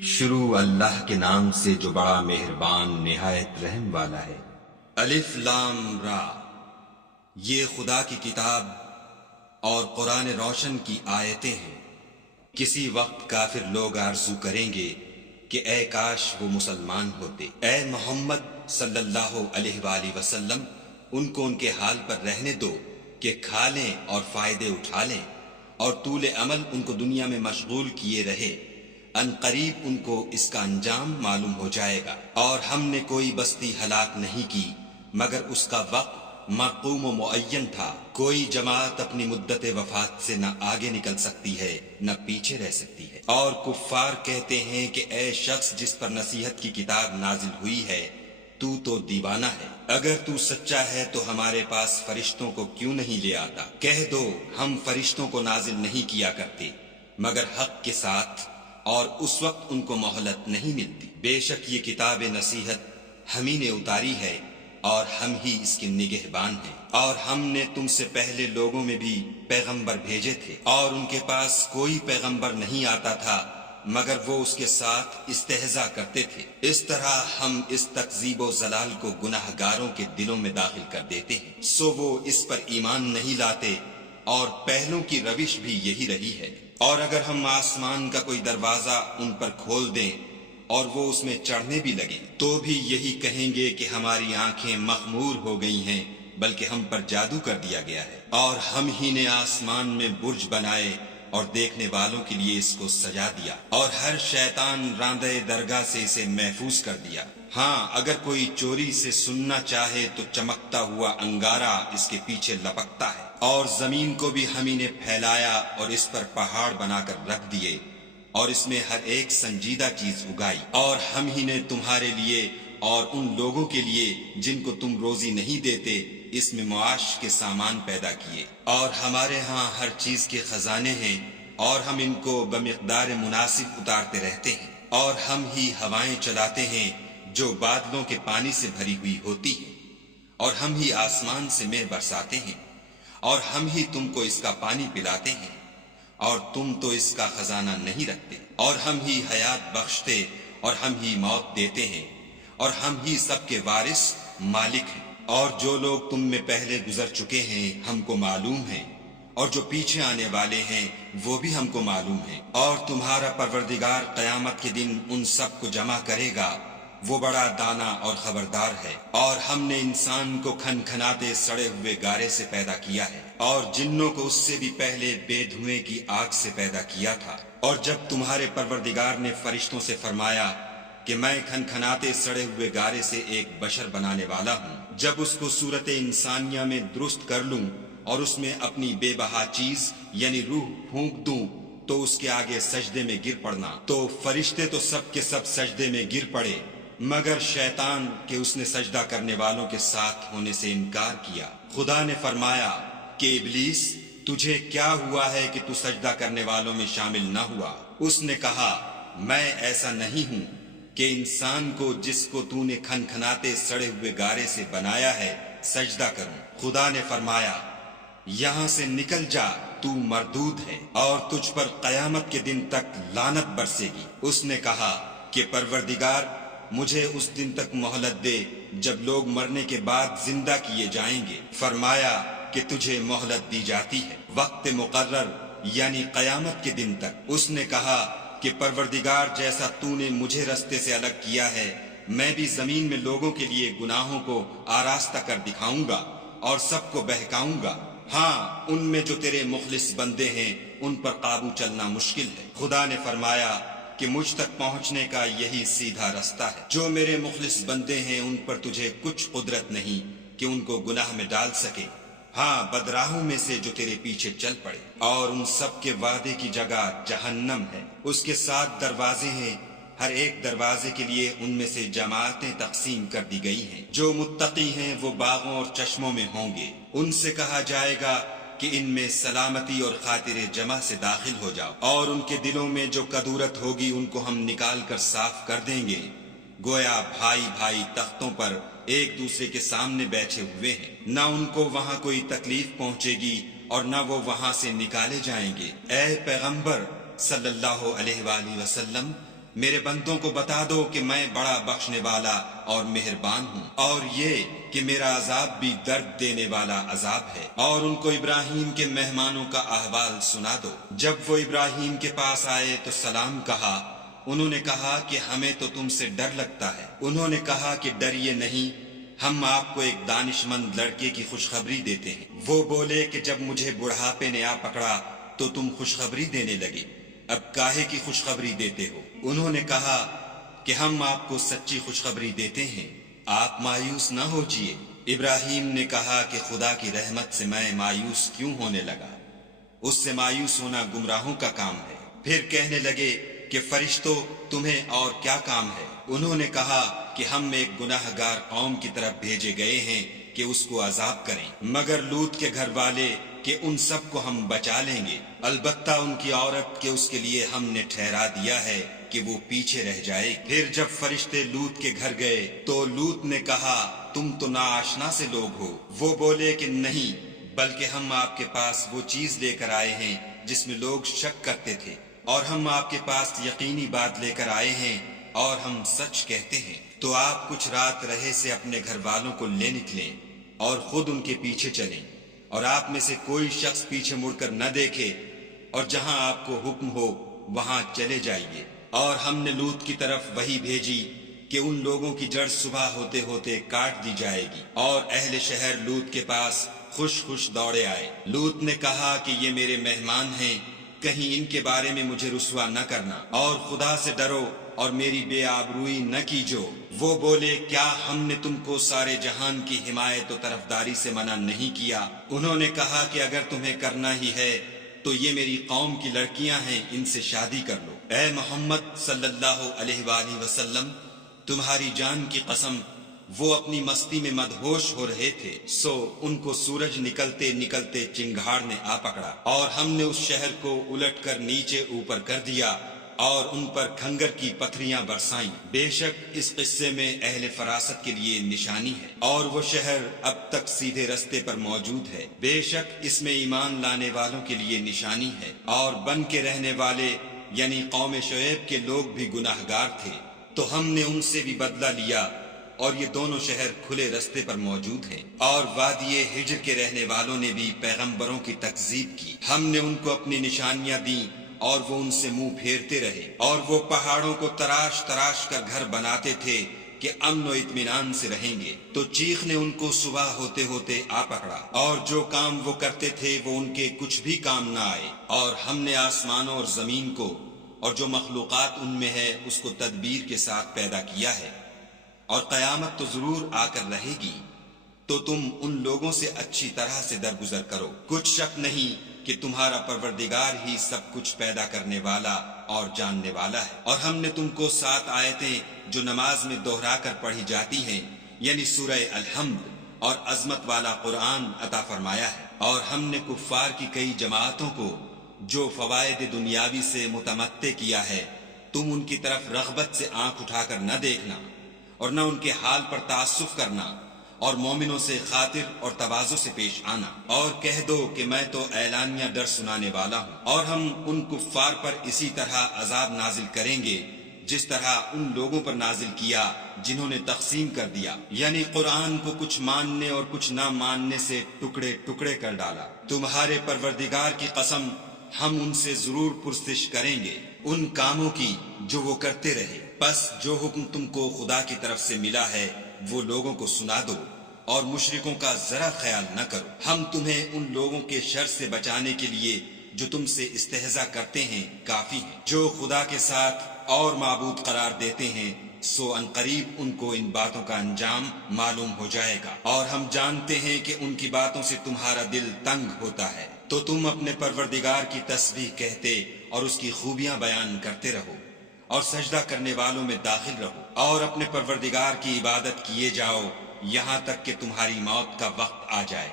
شروع اللہ کے نام سے جو بڑا مہربان نہایت رحم والا ہے۔ الف لام را، یہ خدا کی کتاب اور قرآن روشن کی آیتیں ہیں۔ کسی وقت کافر لوگ آرزو کریں گے کہ اے کاش وہ مسلمان ہوتے۔ اے محمد صلی اللہ علیہ وآلہ وسلم، ان کو ان کے حال پر رہنے دو کہ کھا لیں اور فائدے اٹھا لیں، اور طول عمل ان کو دنیا میں مشغول کیے رہے۔ ان قریب ان کو اس کا انجام معلوم ہو جائے گا۔ اور ہم نے کوئی بستی ہلاک نہیں کی مگر اس کا وقت معقوم و معین تھا۔ کوئی جماعت اپنی مدت وفات سے نہ آگے نکل سکتی ہے نہ پیچھے رہ سکتی ہے۔ اور کفار کہتے ہیں کہ اے شخص جس پر نصیحت کی کتاب نازل ہوئی ہے، تو دیوانہ ہے۔ اگر تو سچا ہے تو ہمارے پاس فرشتوں کو کیوں نہیں لے آتا؟ کہہ دو ہم فرشتوں کو نازل نہیں کیا کرتے مگر حق کے ساتھ، اور اس وقت ان کو مہلت نہیں ملتی۔ بے شک یہ کتاب نصیحت ہم ہی نے اتاری ہے اور ہم ہی اس کے نگہبان ہیں۔ اور ہم نے تم سے پہلے لوگوں میں بھی پیغمبر بھیجے تھے، اور ان کے پاس کوئی پیغمبر نہیں آتا تھا مگر وہ اس کے ساتھ استہزاء کرتے تھے۔ اس طرح ہم اس تکذیب و ضلال کو گناہ گاروں کے دلوں میں داخل کر دیتے ہیں، سو وہ اس پر ایمان نہیں لاتے، اور پہلوں کی روش بھی یہی رہی ہے۔ اور اگر ہم آسمان کا کوئی دروازہ ان پر کھول دیں اور وہ اس میں چڑھنے بھی لگیں تو بھی یہی کہیں گے کہ ہماری آنکھیں مخمور ہو گئی ہیں، بلکہ ہم پر جادو کر دیا گیا ہے۔ اور ہم ہی نے آسمان میں برج بنائے اور دیکھنے والوں کے لیے اس کو سجا دیا، اور ہر شیطان راندہ درگاہ سے اسے محفوظ کر دیا۔ ہاں اگر کوئی چوری سے سننا چاہے تو چمکتا ہوا انگارہ اس کے پیچھے لپکتا ہے۔ اور زمین کو بھی ہم ہی نے پھیلایا اور اس پر پہاڑ بنا کر رکھ دیے، اور اس میں ہر ایک سنجیدہ چیز اگائی۔ اور ہم ہی نے تمہارے لیے اور ان لوگوں کے لیے جن کو تم روزی نہیں دیتے اس میں معاش کے سامان پیدا کیے۔ اور ہمارے ہاں ہر چیز کے خزانے ہیں، اور ہم ان کو بمقدار مناسب اتارتے رہتے ہیں۔ اور ہم ہی ہوائیں چلاتے ہیں جو بادلوں کے پانی سے بھری ہوئی ہوتی ہیں، اور ہم ہی آسمان سے مے برساتے ہیں، اور ہم ہی تم کو اس کا پانی پلاتے ہیں، اور تم تو اس کا خزانہ نہیں رکھتے۔ اور ہم ہی حیات بخشتے اور ہم ہی موت دیتے ہیں، اور ہم ہی سب کے وارث مالک ہیں۔ اور جو لوگ تم میں پہلے گزر چکے ہیں ہم کو معلوم ہیں، اور جو پیچھے آنے والے ہیں وہ بھی ہم کو معلوم ہیں۔ اور تمہارا پروردگار قیامت کے دن ان سب کو جمع کرے گا، وہ بڑا دانا اور خبردار ہے۔ اور ہم نے انسان کو کھنکھناتے سڑے ہوئے گارے سے پیدا کیا ہے، اور جنوں کو اس سے بھی پہلے بے دھوئیں کی آگ سے پیدا کیا تھا۔ اور جب تمہارے پروردگار نے فرشتوں سے فرمایا کہ میں کھنکھناتے سڑے ہوئے گارے سے ایک بشر بنانے والا ہوں، جب اس کو صورت انسانیہ میں درست کر لوں اور اس میں اپنی بے بہا چیز یعنی روح پھونک دوں تو اس کے آگے سجدے میں گر پڑنا۔ تو فرشتے تو سب کے سب سجدے میں گر پڑے مگر شیطان کہ اس نے سجدہ کرنے والوں کے ساتھ ہونے سے انکار کیا۔ خدا نے فرمایا کہ ابلیس تجھے کیا ہوا ہے کہ تو سجدہ کرنے والوں میں شامل نہ ہوا؟ اس نے کہا میں ایسا نہیں ہوں کہ انسان کو جس کو تو نے کھنکھناتے سڑے ہوئے گارے سے بنایا ہے سجدہ کروں۔ خدا نے فرمایا یہاں سے نکل جا، تو مردود ہے، اور تجھ پر قیامت کے دن تک لعنت برسے گی۔ اس نے کہا کہ پروردگار مجھے اس دن تک مہلت دے جب لوگ مرنے کے بعد زندہ کیے جائیں گے۔ فرمایا کہ تجھے مہلت دی جاتی ہے وقت مقرر یعنی قیامت کے دن تک۔ اس نے کہا کہ پروردگار جیسا تو نے مجھے رستے سے الگ کیا ہے میں بھی زمین میں لوگوں کے لیے گناہوں کو آراستہ کر دکھاؤں گا اور سب کو بہکاؤں گا۔ ہاں ان میں جو تیرے مخلص بندے ہیں ان پر قابو چلنا مشکل ہے۔ خدا نے فرمایا کہ مجھ تک پہنچنے کا یہی سیدھا رستہ ہے۔ جو میرے مخلص بندے ہیں ان پر تجھے کچھ قدرت نہیں کہ ان کو گناہ میں ڈال سکے، ہاں بدراہوں میں سے جو تیرے پیچھے چل پڑے۔ اور ان سب کے وعدے کی جگہ جہنم ہے، اس کے 7 دروازے ہیں، ہر ایک دروازے کے لیے ان میں سے جماعتیں تقسیم کر دی گئی ہیں۔ جو متقی ہیں وہ باغوں اور چشموں میں ہوں گے، ان سے کہا جائے گا کہ ان میں سلامتی اور خاطر جمع سے داخل ہو جاؤ، اور ان کے دلوں میں جو کدورت ہوگی ان کو ہم نکال کر صاف کر دیں گے، گویا بھائی بھائی تختوں پر ایک دوسرے کے سامنے بیٹھے ہوئے ہیں، نہ ان کو وہاں کوئی تکلیف پہنچے گی اور نہ وہ وہاں سے نکالے جائیں گے۔ اے پیغمبر صلی اللہ علیہ وآلہ وسلم، میرے بندوں کو بتا دو کہ میں بڑا بخشنے والا اور مہربان ہوں، اور یہ کہ میرا عذاب بھی درد دینے والا عذاب ہے۔ اور ان کو ابراہیم کے مہمانوں کا احوال سنا دو۔ جب وہ ابراہیم کے پاس آئے تو سلام کہا۔ انہوں نے کہا کہ ہمیں تو تم سے ڈر لگتا ہے۔ انہوں نے کہا کہ ڈریے نہیں، ہم آپ کو ایک دانش مند لڑکے کی خوشخبری دیتے ہیں۔ وہ بولے کہ جب مجھے بڑھاپے نے آ پکڑا تو تم خوشخبری دینے لگے، اب کاہے کی خوشخبری دیتے ہو؟ انہوں نے کہا کہ ہم آپ کو سچی خوشخبری دیتے ہیں، آپ مایوس نہ ہوجیے۔ ابراہیم نے کہا کہ خدا کی رحمت سے میں مایوس کیوں ہونے لگا؟ اس سے مایوس ہونا گمراہوں کا کام ہے۔ پھر کہنے لگے کہ فرشتوں تمہیں اور کیا کام ہے؟ انہوں نے کہا کہ ہم ایک گناہ گار قوم کی طرف بھیجے گئے ہیں کہ اس کو عذاب کریں، مگر لوط کے گھر والے کہ ان سب کو ہم بچا لیں گے، البتہ ان کی عورت کہ اس کے لیے ہم نے ٹھہرا دیا ہے کہ وہ پیچھے رہ جائے۔ پھر جب فرشتے لوط کے گھر گئے تو لوط نے کہا تم تو ناآشنا سے لوگ ہو۔ وہ بولے کہ نہیں، بلکہ ہم آپ کے پاس وہ چیز لے کر آئے ہیں جس میں لوگ شک کرتے تھے، اور ہم آپ کے پاس یقینی بات لے کر آئے ہیں اور ہم سچ کہتے ہیں۔ تو آپ کچھ رات رہے سے اپنے گھر والوں کو لے نکلیں اور خود ان کے پیچھے چلیں، اور آپ میں سے کوئی شخص پیچھے مڑ کر نہ دیکھے، اور جہاں آپ کو حکم ہو وہاں چلے جائیے۔ اور ہم نے لوط کی طرف وحی بھیجی کہ ان لوگوں کی جڑ صبح ہوتے ہوتے کاٹ دی جائے گی، اور اہل شہر لوط کے پاس خوش خوش دوڑے آئے۔ لوط نے کہا کہ یہ میرے مہمان ہیں، کہیں ان کے بارے میں مجھے رسوا نہ کرنا، اور خدا سے ڈرو اور میری بے آبروئی نہ کیجو۔ وہ بولے کیا ہم نے تم کو سارے جہان کی حمایت و طرفداری سے منع نہیں کیا؟ انہوں نے کہا کہ اگر تمہیں کرنا ہی ہے تو یہ میری قوم کی لڑکیاں ہیں، ان سے شادی کر لو۔ اے محمد صلی اللہ علیہ وآلہ وسلم، تمہاری جان کی قسم وہ اپنی مستی میں مدہوش ہو رہے تھے، سو ان کو سورج نکلتے نکلتے چنگھاڑ نے آ پکڑا، اور ہم نے اس شہر کو الٹ کر نیچے اوپر کر دیا اور ان پر کھنگر کی پتھریاں برسائیں۔ بے شک اس قصے میں اہل فراست کے لیے نشانی ہے، اور وہ شہر اب تک سیدھے رستے پر موجود ہے۔ بے شک اس میں ایمان لانے والوں کے لیے نشانی ہے، اور بن کے رہنے والے یعنی قوم شعیب کے لوگ بھی گناہ گار تھے، تو ہم نے ان سے بھی بدلہ لیا، اور یہ دونوں شہر کھلے رستے پر موجود ہیں۔ اور وادی ہجر کے رہنے والوں نے بھی پیغمبروں کی تکذیب کی، ہم نے ان کو اپنی نشانیاں دیں اور وہ ان سے منہ پھیرتے رہے، اور وہ پہاڑوں کو تراش تراش کر گھر بناتے تھے کہ امن و اطمینان سے رہیں گے، تو چیخ نے ان کو صبح ہوتے ہوتے آ پکڑا، اور جو کام وہ کرتے تھے وہ ان کے کچھ بھی کام نہ آئے۔ اور ہم نے آسمانوں اور زمین کو اور جو مخلوقات ان میں ہے اس کو تدبیر کے ساتھ پیدا کیا ہے، اور قیامت تو ضرور آ کر رہے گی، تو تم ان لوگوں سے اچھی طرح سے درگزر کرو۔ کچھ شک نہیں کہ تمہارا پروردگار ہی سب کچھ پیدا کرنے والا اور جاننے والا ہے۔ اور ہم نے تم کو 7 آیتیں جو نماز میں دہرا کر پڑھی جاتی ہیں، یعنی سورہ الحمد اور عظمت والا قرآن عطا فرمایا ہے، اور ہم نے کفار کی کئی جماعتوں کو جو فوائد دنیاوی سے متمتع کیا ہے، تم ان کی طرف رغبت سے آنکھ اٹھا کر نہ دیکھنا اور نہ ان کے حال پر تعصف کرنا، اور مومنوں سے خاطر اور تواضع سے پیش آنا، اور کہہ دو کہ میں تو اعلانیہ ڈر سنانے والا ہوں، اور ہم ان کفار پر اسی طرح عذاب نازل کریں گے جس طرح ان لوگوں پر نازل کیا جنہوں نے تقسیم کر دیا، یعنی قرآن کو کچھ ماننے اور کچھ نہ ماننے سے ٹکڑے ٹکڑے کر ڈالا۔ تمہارے پروردگار کی قسم ہم ان سے ضرور پرسش کریں گے ان کاموں کی جو وہ کرتے رہے، پس جو حکم تم کو خدا کی طرف سے ملا ہے وہ لوگوں کو سنا دو، اور مشرکوں کا ذرا خیال نہ کرو۔ ہم تمہیں ان لوگوں کے شر سے بچانے کے لیے جو تم سے استہزاء کرتے ہیں کافی ہیں، جو خدا کے ساتھ اور معبود قرار دیتے ہیں، سو ان قریب ان کو ان باتوں کا انجام معلوم ہو جائے گا، اور ہم جانتے ہیں کہ ان کی باتوں سے تمہارا دل تنگ ہوتا ہے، تو تم اپنے پروردگار کی تسبیح کہتے اور اس کی خوبیاں بیان کرتے رہو، اور سجدہ کرنے والوں میں داخل رہو، اور اپنے پروردگار کی عبادت کیے جاؤ یہاں تک کہ تمہاری موت کا وقت آ جائے۔